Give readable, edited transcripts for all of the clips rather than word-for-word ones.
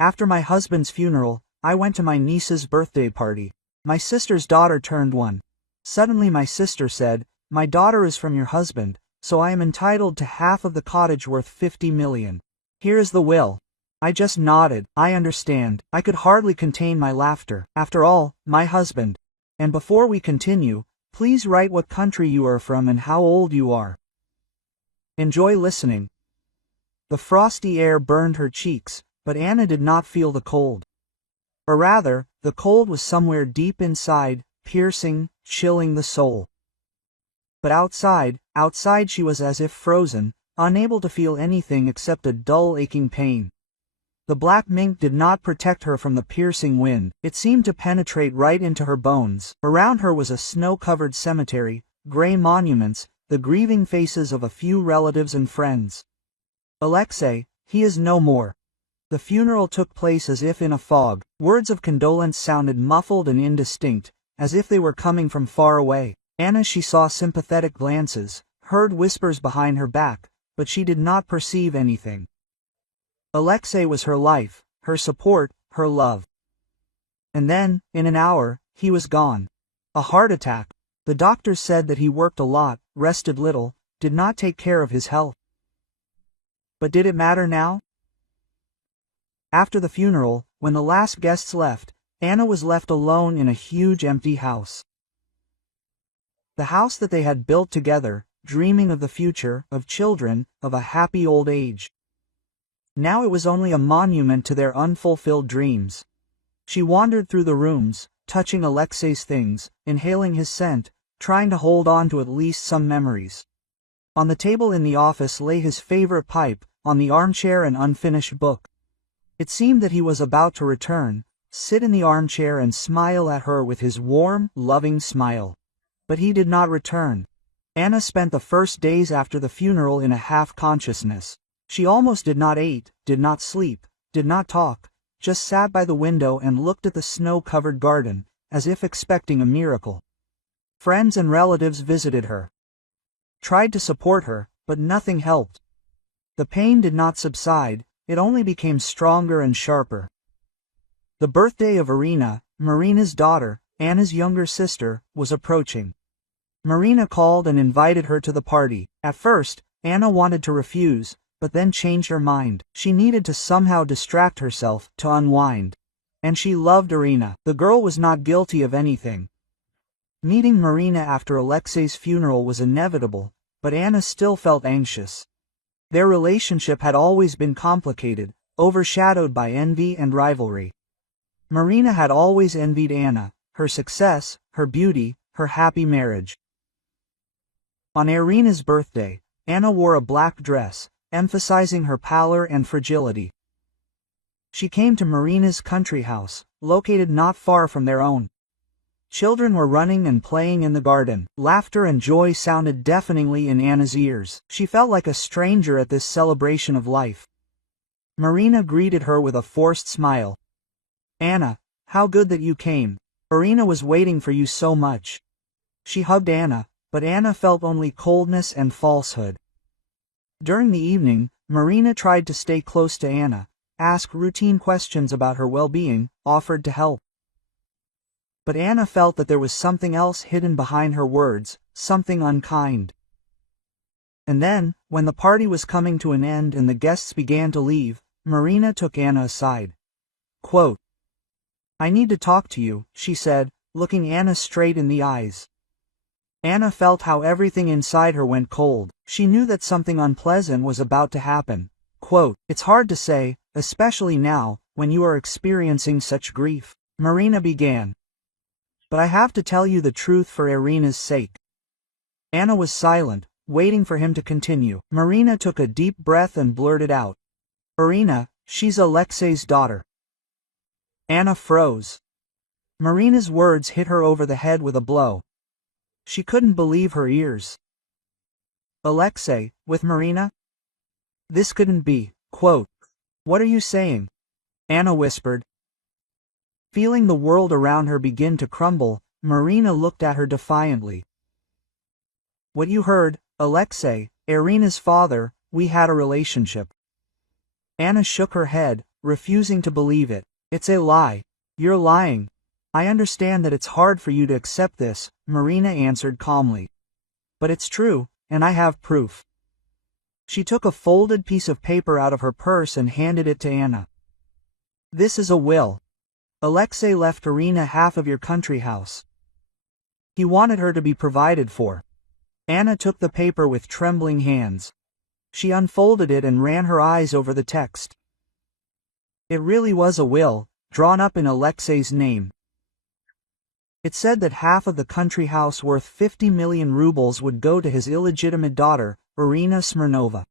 After my husband's funeral, I went to my niece's birthday party. My sister's daughter turned 1. Suddenly my sister said, "My daughter is from your husband, so I am entitled to half of the cottage worth 50 million. Here is the will." I just nodded. I understand. I could hardly contain my laughter. After all, my husband. And before we continue, please write what country you are from and how old you are. Enjoy listening. The frosty air burned her cheeks, but Anna did not feel the cold. Or rather, the cold was somewhere deep inside, piercing, chilling the soul. But outside she was as if frozen, unable to feel anything except a dull aching pain. The black mink did not protect her from the piercing wind. It seemed to penetrate right into her bones. Around her was a snow-covered cemetery, gray monuments, the grieving faces of a few relatives and friends. Alexei, he is no more. The funeral took place as if in a fog. Words of condolence sounded muffled and indistinct, as if they were coming from far away. Anna, she saw sympathetic glances, heard whispers behind her back, but she did not perceive anything. Alexei was her life, her support, her love. And then, in an hour, he was gone. A heart attack. The doctors said that he worked a lot, rested little, did not take care of his health. But did it matter now? After the funeral, when the last guests left, Anna was left alone in a huge empty house. The house that they had built together, dreaming of the future, of children, of a happy old age. Now it was only a monument to their unfulfilled dreams. She wandered through the rooms, touching Alexei's things, inhaling his scent, trying to hold on to at least some memories. On the table in the office lay his favorite pipe, on the armchair an unfinished book. It seemed that he was about to return, sit in the armchair and smile at her with his warm, loving smile. But he did not return. Anna spent the first days after the funeral in a half-consciousness. She almost did not eat, did not sleep, did not talk, just sat by the window and looked at the snow-covered garden, as if expecting a miracle. Friends and relatives visited her. Tried to support her, but nothing helped. The pain did not subside, it only became stronger and sharper. The birthday of Irina, Marina's daughter, Anna's younger sister, was approaching. Marina called and invited her to the party. At first, Anna wanted to refuse, but then changed her mind. She needed to somehow distract herself, to unwind. And she loved Irina. The girl was not guilty of anything. Meeting Marina after Alexei's funeral was inevitable, but Anna still felt anxious. Their relationship had always been complicated, overshadowed by envy and rivalry. Marina had always envied Anna, her success, her beauty, her happy marriage. On Irina's birthday, Anna wore a black dress, emphasizing her pallor and fragility. She came to Marina's country house, located not far from their own. Children were running and playing in the garden. Laughter and joy sounded deafeningly in Anna's ears. She felt like a stranger at this celebration of life. Marina greeted her with a forced smile. "Anna, how good that you came. Irina was waiting for you so much." She hugged Anna, but Anna felt only coldness and falsehood. During the evening, Marina tried to stay close to Anna, ask routine questions about her well-being, offered to help. But Anna felt that there was something else hidden behind her words, something unkind. And then, when the party was coming to an end and the guests began to leave, Marina took Anna aside. Quote, "I need to talk to you," she said, looking Anna straight in the eyes. Anna felt how everything inside her went cold. She knew that something unpleasant was about to happen. Quote, "It's hard to say, especially now, when you are experiencing such grief," Marina began. "But I have to tell you the truth for Irina's sake." Anna was silent, waiting for him to continue. Marina took a deep breath and blurted out, "Irina, she's Alexei's daughter." Anna froze. Marina's words hit her over the head with a blow. She couldn't believe her ears. Alexei, with Marina? This couldn't be. Quote, "What are you saying?" Anna whispered. Feeling the world around her begin to crumble, Marina looked at her defiantly. "What you heard, Alexei, Irina's father, we had a relationship." Anna shook her head, refusing to believe it. It's a lie. You're lying. I understand that it's hard for you to accept this, Marina answered calmly. But it's true, and I have proof. She took a folded piece of paper out of her purse and handed it to Anna. This is a will. Alexei left Irina half of your country house. He wanted her to be provided for. Anna took the paper with trembling hands. She unfolded it and ran her eyes over the text. It really was a will, drawn up in Alexei's name. It said that half of the country house worth 50 million rubles would go to his illegitimate daughter, Irina Smirnova.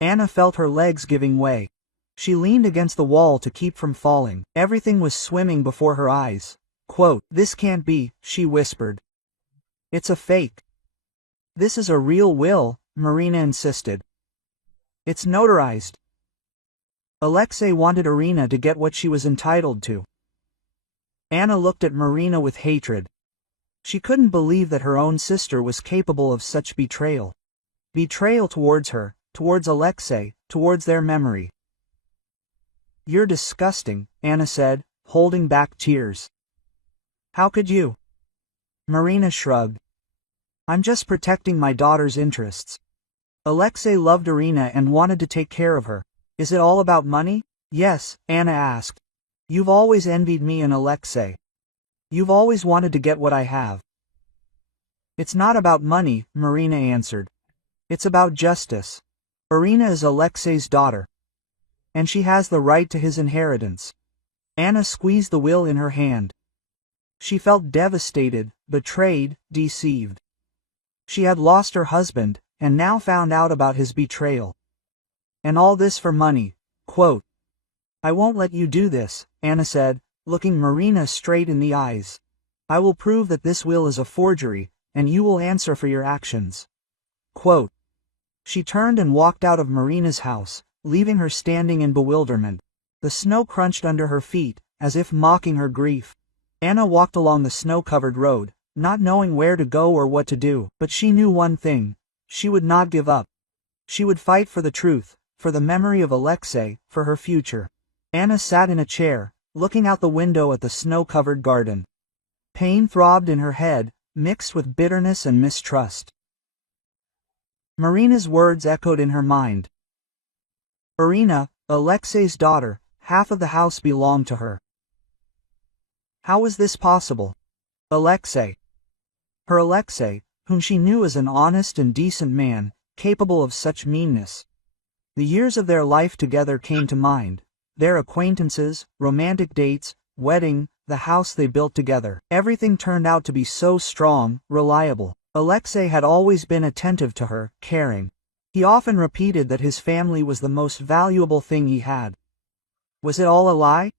Anna felt her legs giving way. She leaned against the wall to keep from falling. Everything was swimming before her eyes. Quote, "This can't be," she whispered. "It's a fake." "This is a real will," Marina insisted. "It's notarized." Alexei wanted Irina to get what she was entitled to. Anna looked at Marina with hatred. She couldn't believe that her own sister was capable of such betrayal. Betrayal towards her, towards Alexei, towards their memory. "You're disgusting," Anna said, holding back tears. "How could you?" Marina shrugged. "I'm just protecting my daughter's interests. Alexei loved Irina and wanted to take care of her. Is it all about money?" "Yes," Anna asked. "You've always envied me and Alexei. You've always wanted to get what I have." "It's not about money," Marina answered. "It's about justice. Irina is Alexei's daughter. And she has the right to his inheritance." Anna squeezed the will in her hand. She felt devastated, betrayed, deceived. She had lost her husband, and now found out about his betrayal. And all this for money. Quote, "I won't let you do this," Anna said, looking Marina straight in the eyes. "I will prove that this will is a forgery, and you will answer for your actions." Quote. She turned and walked out of Marina's house, leaving her standing in bewilderment. The snow crunched under her feet, as if mocking her grief. Anna walked along the snow-covered road, not knowing where to go or what to do, but she knew one thing. She would not give up. She would fight for the truth, for the memory of Alexei, for her future. Anna sat in a chair, looking out the window at the snow-covered garden. Pain throbbed in her head, mixed with bitterness and mistrust. Marina's words echoed in her mind. Irina, Alexei's daughter, half of the house belonged to her. How was this possible? Alexei. Her Alexei, whom she knew as an honest and decent man, capable of such meanness. The years of their life together came to mind. Their acquaintances, romantic dates, wedding, the house they built together. Everything turned out to be so strong, reliable. Alexei had always been attentive to her, caring. He often repeated that his family was the most valuable thing he had. Was it all a lie?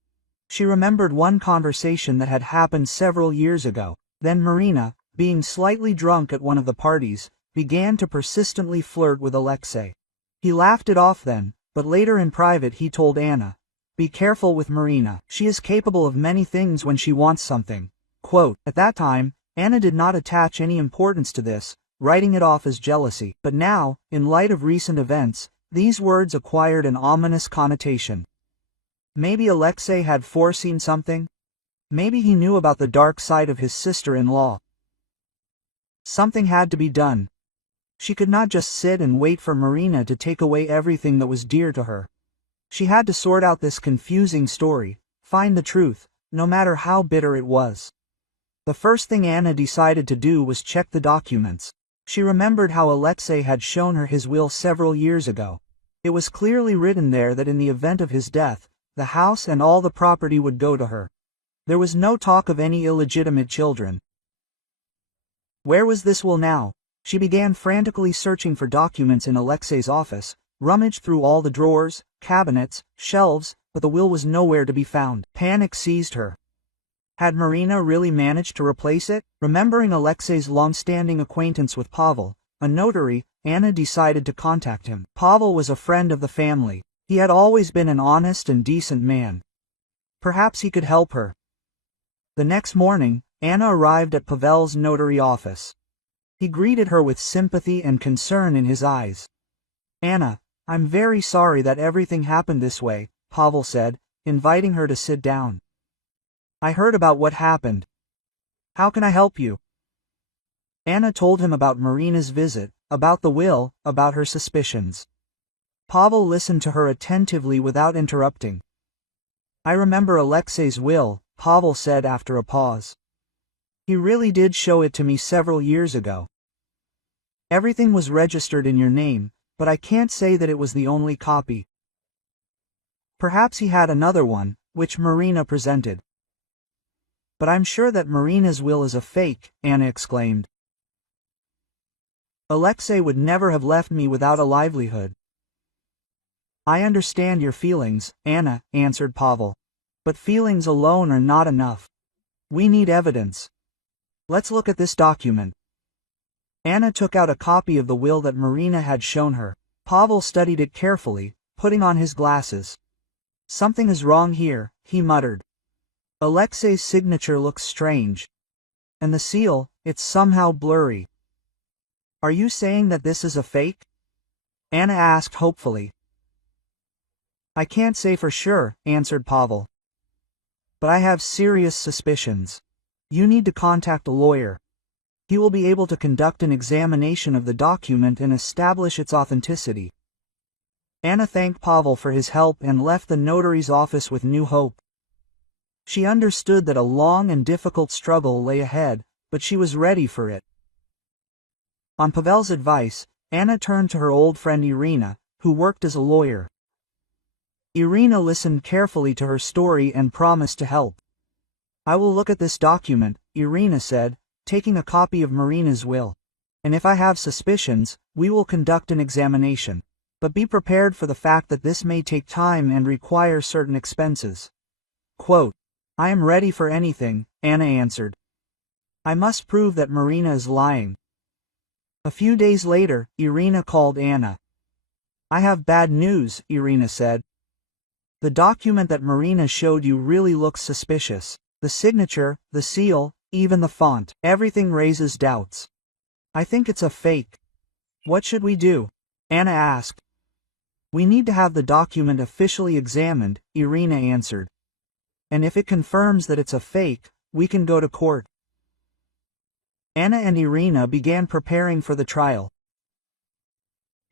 She remembered one conversation that had happened several years ago. Then Marina, being slightly drunk at one of the parties, began to persistently flirt with Alexei. He laughed it off then, but later in private he told Anna, "Be careful with Marina. She is capable of many things when she wants something." Quote, at that time, Anna did not attach any importance to this, writing it off as jealousy. But now, in light of recent events, these words acquired an ominous connotation. Maybe Alexei had foreseen something? Maybe he knew about the dark side of his sister-in-law. Something had to be done. She could not just sit and wait for Marina to take away everything that was dear to her. She had to sort out this confusing story, find the truth, no matter how bitter it was. The first thing Anna decided to do was check the documents. She remembered how Alexei had shown her his will several years ago. It was clearly written there that in the event of his death, the house and all the property would go to her. There was no talk of any illegitimate children. Where was this will now? She began frantically searching for documents in Alexei's office, rummaged through all the drawers, cabinets, shelves, but the will was nowhere to be found. Panic seized her. Had Marina really managed to replace it? Remembering Alexei's long-standing acquaintance with Pavel, a notary, Anna decided to contact him. Pavel was a friend of the family. He had always been an honest and decent man. Perhaps he could help her. The next morning, Anna arrived at Pavel's notary office. He greeted her with sympathy and concern in his eyes. "Anna, I'm very sorry that everything happened this way," Pavel said, inviting her to sit down. I heard about what happened. How can I help you? Anna told him about Marina's visit, about the will, about her suspicions. Pavel listened to her attentively without interrupting. I remember Alexei's will, Pavel said after a pause. He really did show it to me several years ago. Everything was registered in your name, but I can't say that it was the only copy. Perhaps he had another one, which Marina presented. But I'm sure that Marina's will is a fake, Anna exclaimed. Alexei would never have left me without a livelihood. I understand your feelings, Anna, answered Pavel. But feelings alone are not enough. We need evidence. Let's look at this document. Anna took out a copy of the will that Marina had shown her. Pavel studied it carefully, putting on his glasses. Something is wrong here, he muttered. Alexei's signature looks strange. And the seal, it's somehow blurry. Are you saying that this is a fake? Anna asked hopefully. I can't say for sure, answered Pavel. But I have serious suspicions. You need to contact a lawyer. He will be able to conduct an examination of the document and establish its authenticity. Anna thanked Pavel for his help and left the notary's office with new hope. She understood that a long and difficult struggle lay ahead, but she was ready for it. On Pavel's advice, Anna turned to her old friend Irina, who worked as a lawyer. Irina listened carefully to her story and promised to help. I will look at this document, Irina said, taking a copy of Marina's will. And if I have suspicions, we will conduct an examination. But be prepared for the fact that this may take time and require certain expenses. Quote, I am ready for anything, Anna answered. I must prove that Marina is lying. A few days later, Irina called Anna. I have bad news, Irina said. The document that Marina showed you really looks suspicious. The signature, the seal, even the font, everything raises doubts. I think it's a fake. What should we do? Anna asked. We need to have the document officially examined, Irina answered. And if it confirms that it's a fake, we can go to court. Anna and Irina began preparing for the trial.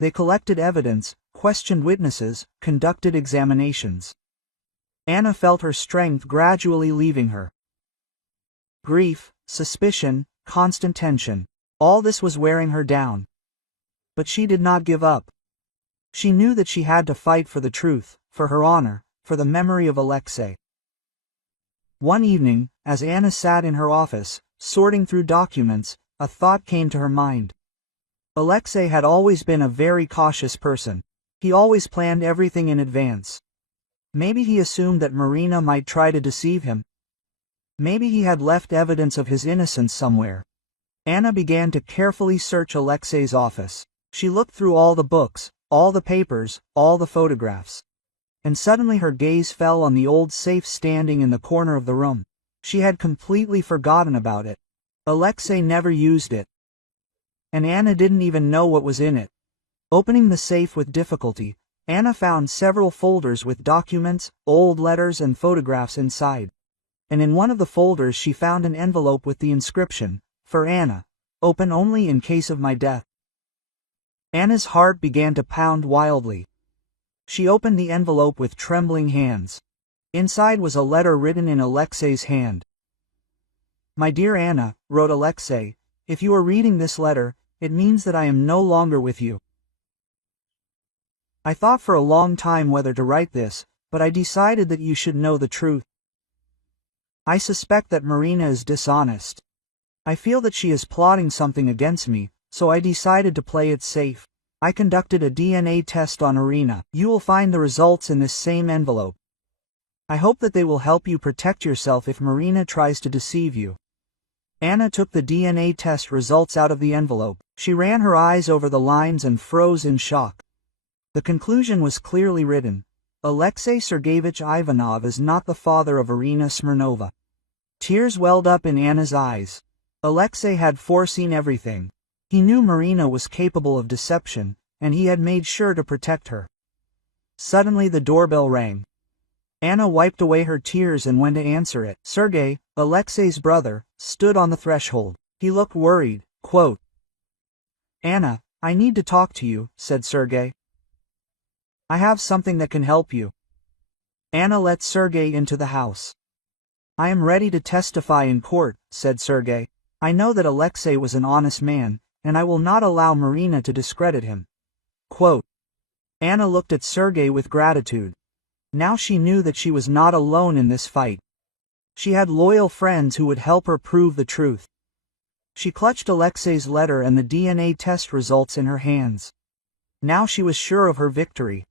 They collected evidence, questioned witnesses, conducted examinations. Anna felt her strength gradually leaving her. Grief, suspicion, constant tension. All this was wearing her down. But she did not give up. She knew that she had to fight for the truth, for her honor, for the memory of Alexei. One evening, as Anna sat in her office, sorting through documents, a thought came to her mind. Alexei had always been a very cautious person. He always planned everything in advance. Maybe he assumed that Marina might try to deceive him. Maybe he had left evidence of his innocence somewhere. Anna began to carefully search Alexei's office. She looked through all the books, all the papers, all the photographs. And suddenly her gaze fell on the old safe standing in the corner of the room. She had completely forgotten about it. Alexei never used it. And Anna didn't even know what was in it. Opening the safe with difficulty, Anna found several folders with documents, old letters and photographs inside. And in one of the folders she found an envelope with the inscription, For Anna. Open only in case of my death. Anna's heart began to pound wildly. She opened the envelope with trembling hands. Inside was a letter written in Alexei's hand. My dear Anna, wrote Alexei, if you are reading this letter, it means that I am no longer with you. I thought for a long time whether to write this, but I decided that you should know the truth. I suspect that Marina is dishonest. I feel that she is plotting something against me, so I decided to play it safe. I conducted a DNA test on Irina. You will find the results in this same envelope. I hope that they will help you protect yourself if Marina tries to deceive you. Anna took the DNA test results out of the envelope. She ran her eyes over the lines and froze in shock. The conclusion was clearly written. Alexei Sergeyevich Ivanov is not the father of Irina Smirnova. Tears welled up in Anna's eyes. Alexei had foreseen everything. He knew Marina was capable of deception, and he had made sure to protect her. Suddenly the doorbell rang. Anna wiped away her tears and went to answer it. Sergey, Alexei's brother, stood on the threshold. He looked worried. Quote, "Anna, I need to talk to you," said Sergey. "I have something that can help you." Anna let Sergey into the house. "I am ready to testify in court," said Sergey. "I know that Alexei was an honest man, and I will not allow Marina to discredit him." Quote, Anna looked at Sergey with gratitude. Now she knew that she was not alone in this fight. She had loyal friends who would help her prove the truth. She clutched Alexei's letter and the DNA test results in her hands. Now she was sure of her victory.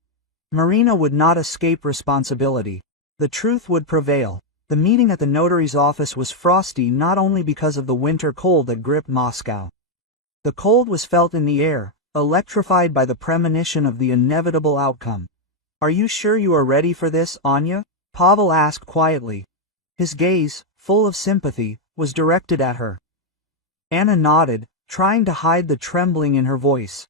Marina would not escape responsibility. The truth would prevail. The meeting at the notary's office was frosty not only because of the winter cold that gripped Moscow. The cold was felt in the air, electrified by the premonition of the inevitable outcome. "Are you sure you are ready for this, Anya?" Pavel asked quietly. His gaze, full of sympathy, was directed at her. Anna nodded, trying to hide the trembling in her voice.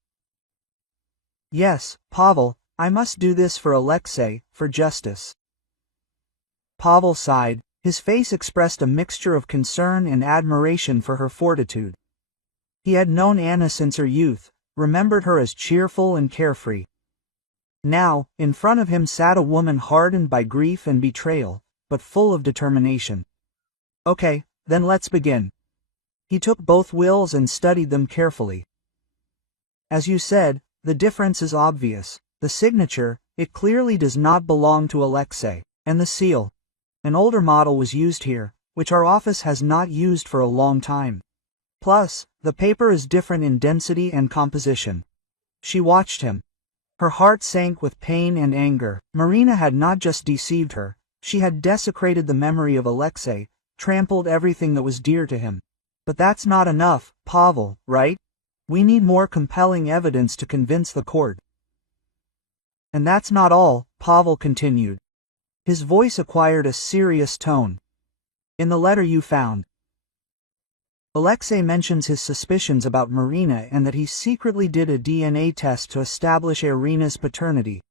"Yes, Pavel, I must do this for Alexei, for justice." Pavel sighed. His face expressed a mixture of concern and admiration for her fortitude. He had known Anna since her youth, remembered her as cheerful and carefree. Now, in front of him sat a woman hardened by grief and betrayal, but full of determination. "Okay, then let's begin." He took both wills and studied them carefully. "As you said, the difference is obvious. The signature, it clearly does not belong to Alexei. And the seal. An older model was used here, which our office has not used for a long time. Plus, the paper is different in density and composition." She watched him. Her heart sank with pain and anger. Marina had not just deceived her, she had desecrated the memory of Alexei, trampled everything that was dear to him. "But that's not enough, Pavel, right? We need more compelling evidence to convince the court." "And that's not all," Pavel continued. His voice acquired a serious tone. "In the letter you found, Alexei mentions his suspicions about Marina and that he secretly did a DNA test to establish Irina's paternity.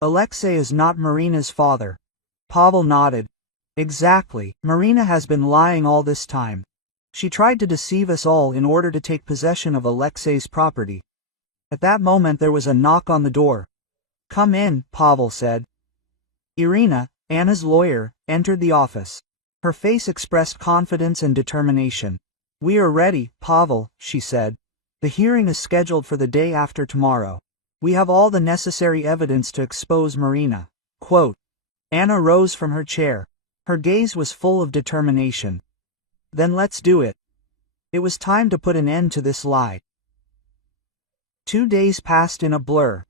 Alexei is not Marina's father." Pavel nodded. "Exactly. Marina has been lying all this time. She tried to deceive us all in order to take possession of Alexei's property." At that moment there was a knock on the door. "Come in," Pavel said. Irina, Anna's lawyer, entered the office. Her face expressed confidence and determination. "We are ready, Pavel," she said. "The hearing is scheduled for the day after tomorrow. We have all the necessary evidence to expose Marina." Quote, Anna rose from her chair. Her gaze was full of determination. "Then let's do it." It was time to put an end to this lie. 2 days passed in a blur.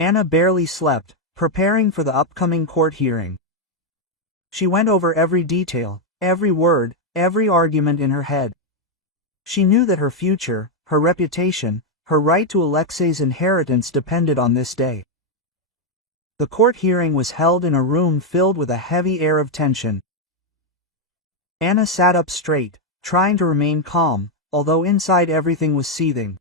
Anna barely slept, preparing for the upcoming court hearing. She went over every detail, every word, every argument in her head. She knew that her future, her reputation, her right to Alexei's inheritance depended on this day. The court hearing was held in a room filled with a heavy air of tension. Anna sat up straight, trying to remain calm, although inside everything was seething.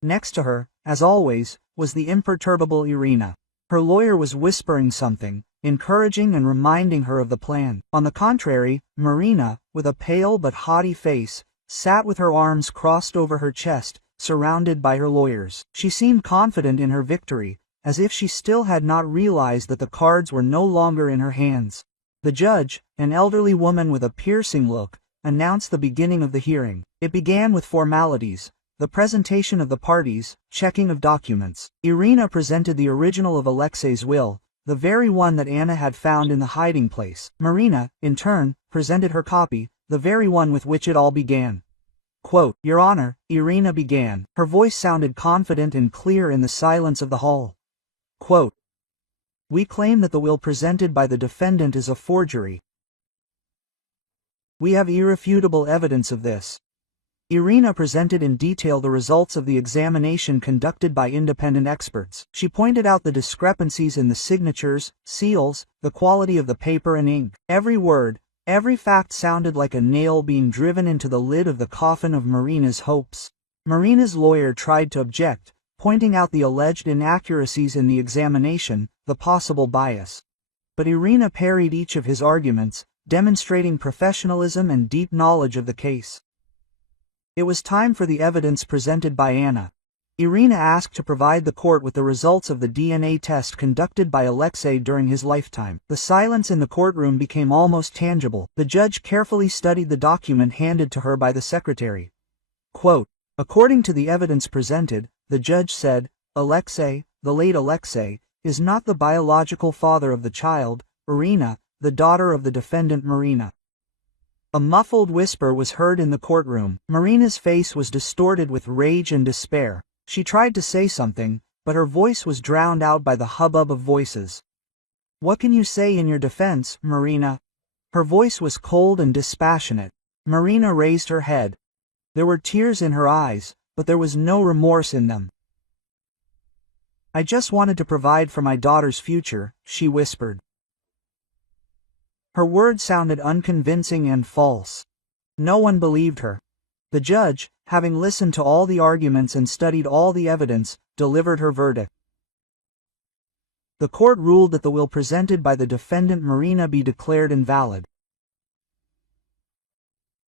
Next to her, as always, was the imperturbable Irina. Her lawyer was whispering something, encouraging and reminding her of the plan. On the contrary, Marina, with a pale but haughty face, sat with her arms crossed over her chest, surrounded by her lawyers. She seemed confident in her victory, as if she still had not realized that the cards were no longer in her hands. The judge, an elderly woman with a piercing look, announced the beginning of the hearing. It began with formalities, the presentation of the parties, checking of documents. Irina presented the original of Alexei's will, the very one that Anna had found in the hiding place. Marina, in turn, presented her copy, the very one with which it all began. Quote, "Your Honor," Irina began. Her voice sounded confident and clear in the silence of the hall. Quote, "We claim that the will presented by the defendant is a forgery. We have irrefutable evidence of this." Irina presented in detail the results of the examination conducted by independent experts. She pointed out the discrepancies in the signatures, seals, the quality of the paper and ink. Every word, every fact sounded like a nail being driven into the lid of the coffin of Marina's hopes. Marina's lawyer tried to object, pointing out the alleged inaccuracies in the examination, the possible bias. But Irina parried each of his arguments, demonstrating professionalism and deep knowledge of the case. It was time for the evidence presented by Anna. Irina asked to provide the court with the results of the DNA test conducted by Alexei during his lifetime. The silence in the courtroom became almost tangible. The judge carefully studied the document handed to her by the secretary. Quote, "According to the evidence presented," the judge said, "Alexei, the late Alexei, is not the biological father of the child, Irina, the daughter of the defendant Marina." A muffled whisper was heard in the courtroom. Marina's face was distorted with rage and despair. She tried to say something, but her voice was drowned out by the hubbub of voices. "What can you say in your defense, Marina?" Her voice was cold and dispassionate. Marina raised her head. There were tears in her eyes, but there was no remorse in them. "I just wanted to provide for my daughter's future," she whispered. Her words sounded unconvincing and false. No one believed her. The judge, having listened to all the arguments and studied all the evidence, delivered her verdict. The court ruled that the will presented by the defendant Marina be declared invalid.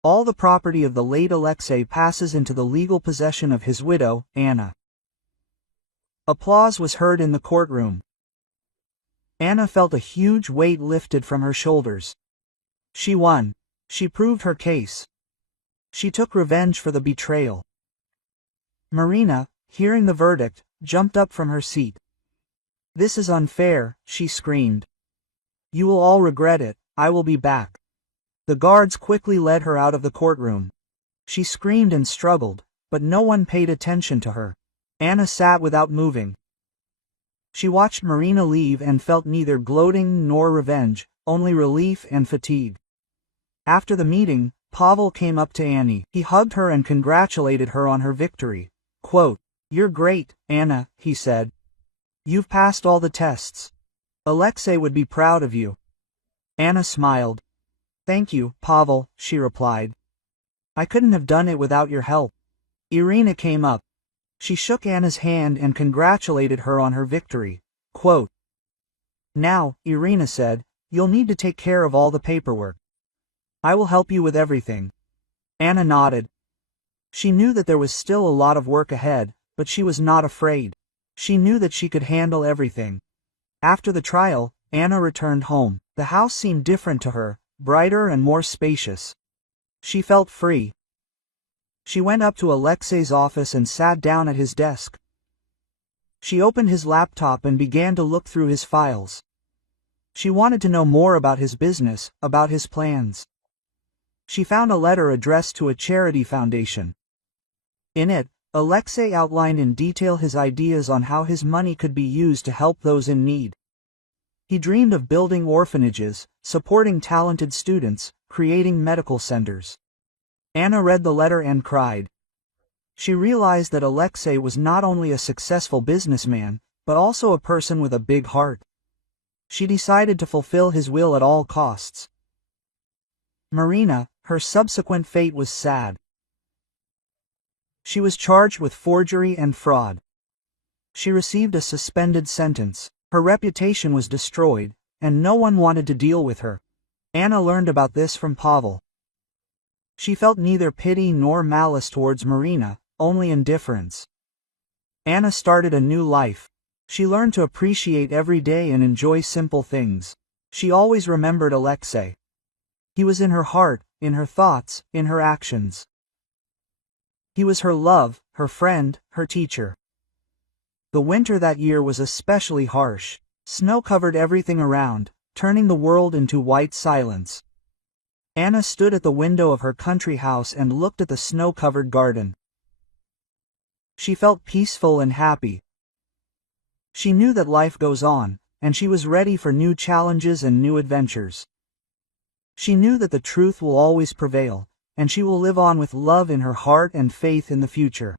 All the property of the late Alexei passes into the legal possession of his widow, Anna. Applause was heard in the courtroom. Anna felt a huge weight lifted from her shoulders. She won. She proved her case. She took revenge for the betrayal. Marina, hearing the verdict, jumped up from her seat. "This is unfair," she screamed. "You will all regret it, I will be back." The guards quickly led her out of the courtroom. She screamed and struggled, but no one paid attention to her. Anna sat without moving. She watched Marina leave and felt neither gloating nor revenge, only relief and fatigue. After the meeting, Pavel came up to Annie. He hugged her and congratulated her on her victory. Quote, "You're great, Anna," he said. "You've passed all the tests. Alexei would be proud of you." Anna smiled. "Thank you, Pavel," she replied. "I couldn't have done it without your help." Irina came up. She shook Anna's hand and congratulated her on her victory. Quote, "Now," Irina said, "you'll need to take care of all the paperwork. I will help you with everything." Anna nodded. She knew that there was still a lot of work ahead, but she was not afraid. She knew that she could handle everything. After the trial, Anna returned home. The house seemed different to her, brighter and more spacious. She felt free. She went up to Alexei's office and sat down at his desk. She opened his laptop and began to look through his files. She wanted to know more about his business, about his plans. She found a letter addressed to a charity foundation. In it, Alexei outlined in detail his ideas on how his money could be used to help those in need. He dreamed of building orphanages, supporting talented students, creating medical centers. Anna read the letter and cried. She realized that Alexei was not only a successful businessman, but also a person with a big heart. She decided to fulfill his will at all costs. Marina, her subsequent fate was sad. She was charged with forgery and fraud. She received a suspended sentence. Her reputation was destroyed, and no one wanted to deal with her. Anna learned about this from Pavel. She felt neither pity nor malice towards Marina, only indifference. Anna started a new life. She learned to appreciate every day and enjoy simple things. She always remembered Alexei. He was in her heart, in her thoughts, in her actions. He was her love, her friend, her teacher. The winter that year was especially harsh. Snow covered everything around, turning the world into white silence. Anna stood at the window of her country house and looked at the snow-covered garden. She felt peaceful and happy. She knew that life goes on, and she was ready for new challenges and new adventures. She knew that the truth will always prevail, and she will live on with love in her heart and faith in the future.